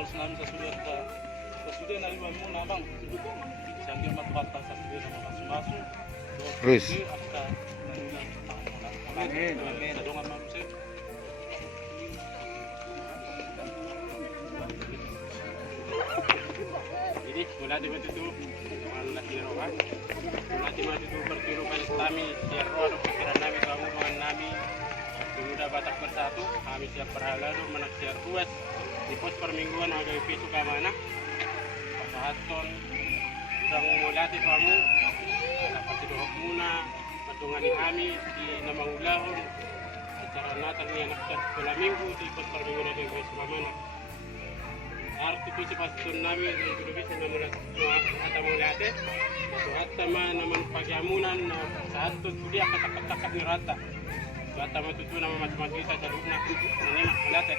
calls namin sa sulat sa sulat na liwan mo na bang isang yung matbata sa sulat na makasumaso Chris. Amen. Amen. Sa dungan ma'am sir. Jadi mula di batu tu Allah hero kan. Mula di batu tu berturu kan kami hero ada pikiran kami kamu dengan kami. Sudah batak bersatu kami siap berhala tu menak siap kuat. Di pos permingguan ada pisu ke mana? Pasahaton sang mula di kamu dapat didohok muna patungan kami di nama ulahon acara natal ni anak sekolah minggu di pos permingguan ada pisu ke mana? Arti itu pastun namin itu bisa naman atau melihat suatu teman naman pagyamunan saat itu dia kata-kata ni rata suatu teman itu nama macam-macam kita jalurnya ini melihat